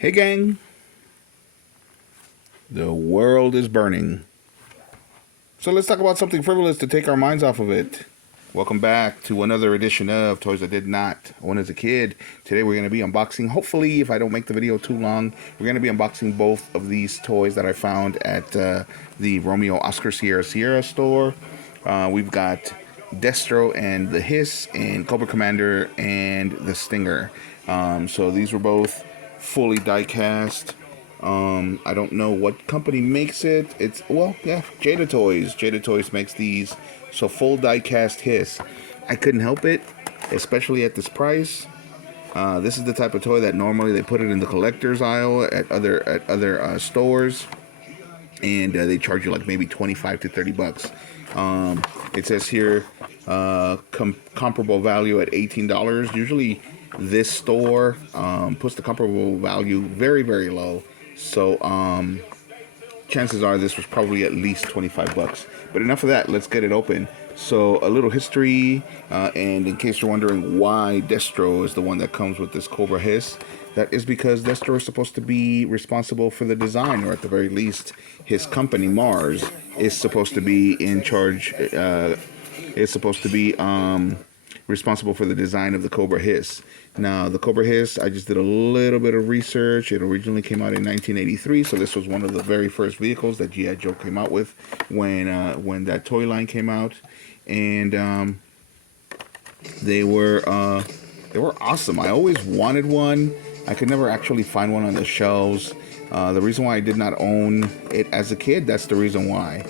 Hey gang, the world is burning. So let's talk about something frivolous to take our minds off of it. Welcome back to another edition of Toys I Did Not Own as a Kid. Today we're going to be unboxing, hopefully if I don't make the video too long, we're going to be unboxing both of these toys that I found at the Romeo Oscar Sierra store. We've got Destro and the I.S.S and Cobra Commander and the Stinger. So these were both fully die cast. I don't know what company makes it. It's, well, yeah, Jada Toys. Jada Toys makes these. So full die cast I.S.S. I couldn't help it, especially at this price. This is the type of toy that normally they put it in the collector's aisle at other stores, and they charge you like maybe 25 to 30 bucks. It says here comparable value at $18. Usually this store puts the comparable value very, very low. So chances are this was probably at least 25 bucks. But enough of that, let's get it open. So a little history, and in case you're wondering why Destro is the one that comes with this Cobra I.S.S, that is because Destro is supposed to be responsible for the design, or at the very least, his company Mars is supposed to be in charge. Is supposed to be responsible for the design of the Cobra I.S.S. Now, the Cobra I.S.S, I just did a little bit of research. It originally came out in 1983, so this was one of the very first vehicles that G.I. Joe came out with when that toy line came out, and they were awesome. I always wanted one. I could never actually find one on the shelves. The reason why I did not own it as a kid, that's the reason why.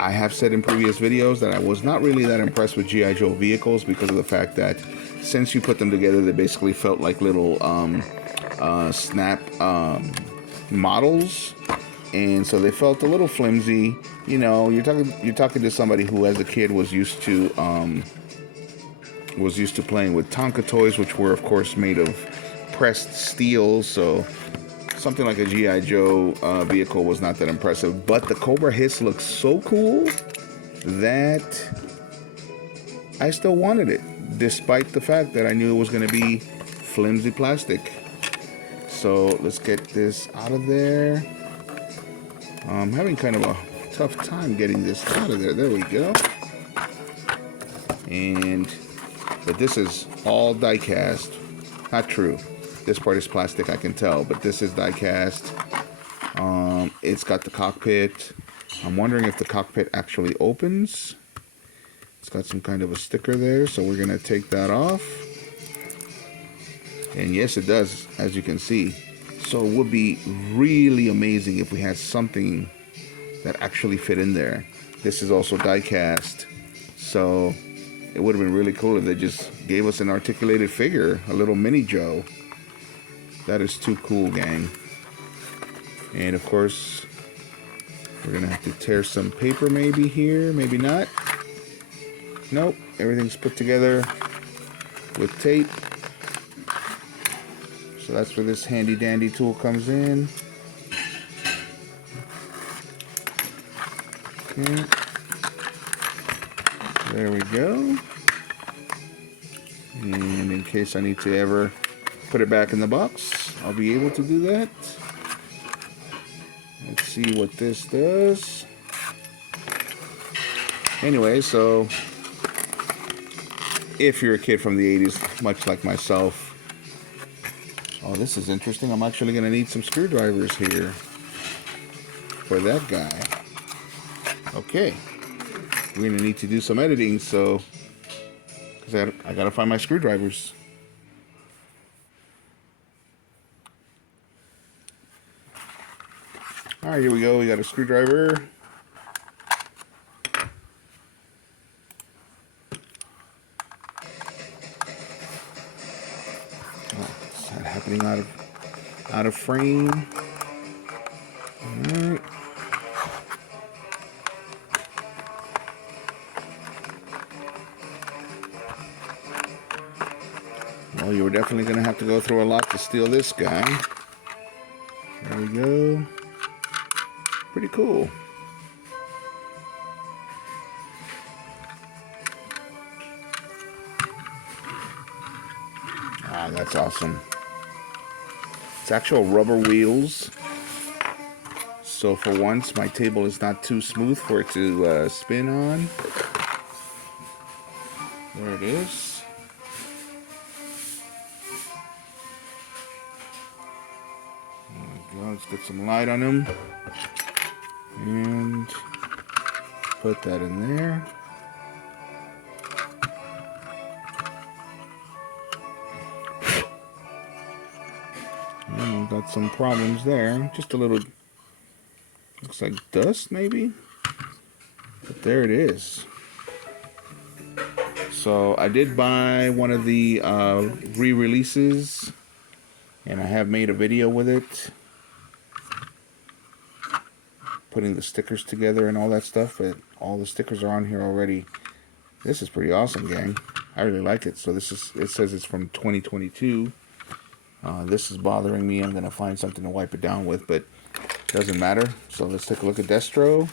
I have said in previous videos that I was not really that impressed with G.I. Joe vehicles because of the fact that since you put them together, they basically felt like little snap models, and so they felt a little flimsy. You know, you're talking to somebody who, as a kid, was used to playing with Tonka toys, which were, of course, made of pressed steel. So something like a G.I. Joe vehicle was not that impressive. But the Cobra I.S.S looks so cool that I still wanted it, despite the fact that I knew it was going to be flimsy plastic. So let's get this out of there. I'm having kind of a tough time getting this out of there. There we go. But this is all die cast. Not true. This part is plastic, I can tell, but this is die cast. It's got the cockpit. I'm wondering if the cockpit actually opens. It's got some kind of a sticker there, so we're going to take that off. And yes, it does, as you can see. So it would be really amazing if we had something that actually fit in there. This is also die cast, so it would have been really cool if they just gave us an articulated figure, a little mini Joe. That is too cool, gang. And of course, we're gonna have to tear some paper maybe here, maybe not. Nope, everything's put together with tape. So that's where this handy dandy tool comes in. Okay. There we go. And in case I need to ever put it back in the box, I'll be able to do that. Let's see what this does. Anyway, so if you're a kid from the 80s, much like myself, oh, this is interesting. I'm actually going to need some screwdrivers here for that guy. Okay. We're going to need to do some editing, so because I got to find my screwdrivers. All right, here we go. We got a screwdriver. Is that happening out of frame? All right. Well, you were definitely going to have to go through a lot to steal this guy. There we go. Pretty cool. Ah, that's awesome. It's actual rubber wheels. So for once, my table is not too smooth for it to spin on. There it is. There we go. Let's get some light on them. And put that in there. And got some problems there. Just a little, looks like dust maybe. But there it is. So I did buy one of the re-releases, and I have made a video with it, putting the stickers together and all that stuff, but all the stickers are on here already. This is pretty awesome, gang. I really like it. So this is, it says it's from 2022. This is bothering me. I'm gonna find something to wipe it down with, but it doesn't matter. So let's take a look at Destro.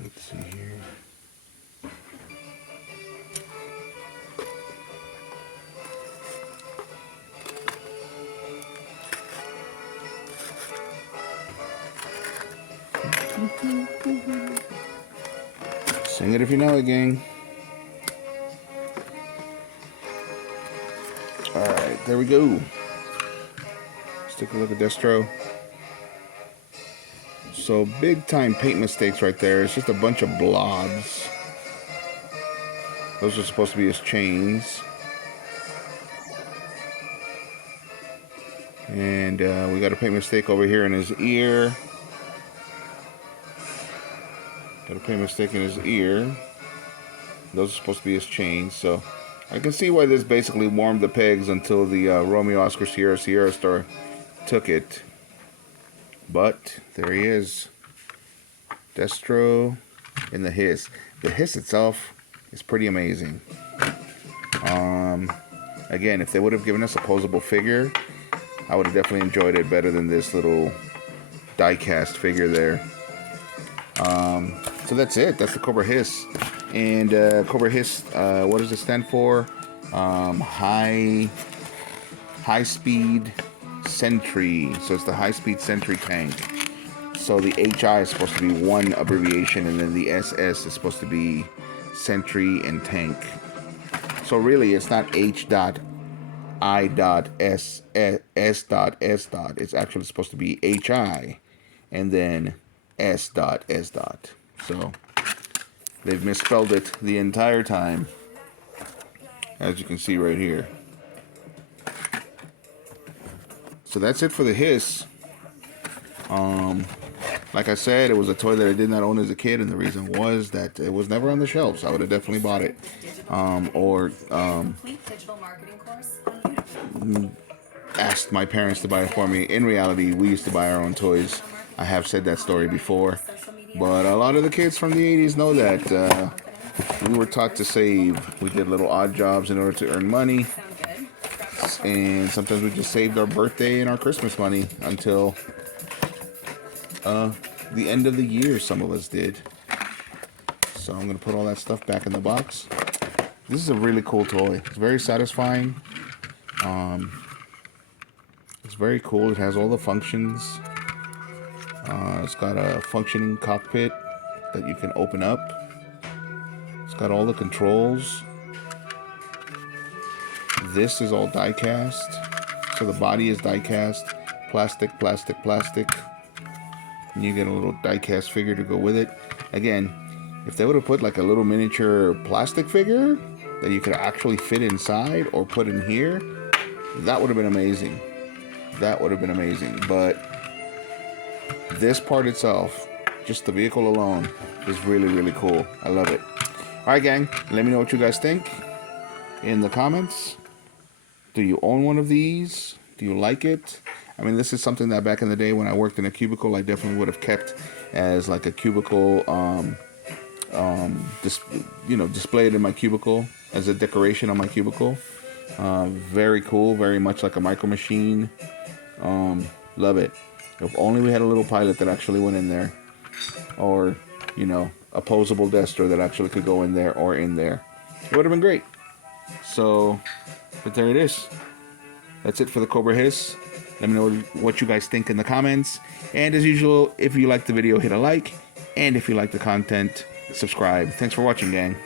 Let's see here. Sing it if you know it, gang. Alright, there we go. Let's take a look at Destro. So big time paint mistakes right there. It's just a bunch of blobs. Those are supposed to be his chains. And we got a paint mistake over here in his ear. Got a paint mistake in his ear. Those are supposed to be his chains. So I can see why this basically warmed the pegs until the Romeo Oscar Sierra Sierra store took it. But there he is. Destro in the hiss. The hiss itself is pretty amazing. Again, if they would have given us a posable figure, I would have definitely enjoyed it better than this little die-cast figure there. So that's it. That's the Cobra Hiss. And Cobra Hiss, what does it stand for? High speed sentry. So it's the high speed sentry tank. So the HI is supposed to be one abbreviation, and then the SS is supposed to be sentry and tank. So really, it's not H.I.S.S. It's actually supposed to be HI and then S.S. So they've misspelled it the entire time, as you can see right here. So that's it for the Hiss. Like I said, it was a toy that I did not own as a kid, and the reason was that it was never on the shelves. I would have definitely bought it. Asked my parents to buy it for me. In reality, we used to buy our own toys. I have said that story before. But a lot of the kids from the 80s know that we were taught to save. We did little odd jobs in order to earn money. And sometimes we just saved our birthday and our Christmas money until the end of the year, some of us did. So I'm going to put all that stuff back in the box. This is a really cool toy. It's very satisfying. It's very cool. It has all the functions. It's got a functioning cockpit that you can open up. It's got all the controls. This is all die cast. So the body is die cast. Plastic, plastic, plastic. And you get a little die cast figure to go with it. Again, if they would have put like a little miniature plastic figure that you could actually fit inside or put in here, that would have been amazing. That would have been amazing. But this part itself, just the vehicle alone, is really, really cool. I love it. Alright, gang, let me know what you guys think in the comments. Do you own one of these? Do you like it? I mean, this is something that back in the day when I worked in a cubicle, I definitely would have kept as like a cubicle Just, display it in my cubicle as a decoration on my cubicle. Very cool, very much like a micro machine. Love it. If only we had a little pilot that actually went in there, or a posable Destro that actually could go in there or in there. It would have been great. So, but there it is. That's it for the Cobra Hiss. Let me know what you guys think in the comments. And as usual, if you like the video, hit a like. And if you like the content, subscribe. Thanks for watching, gang.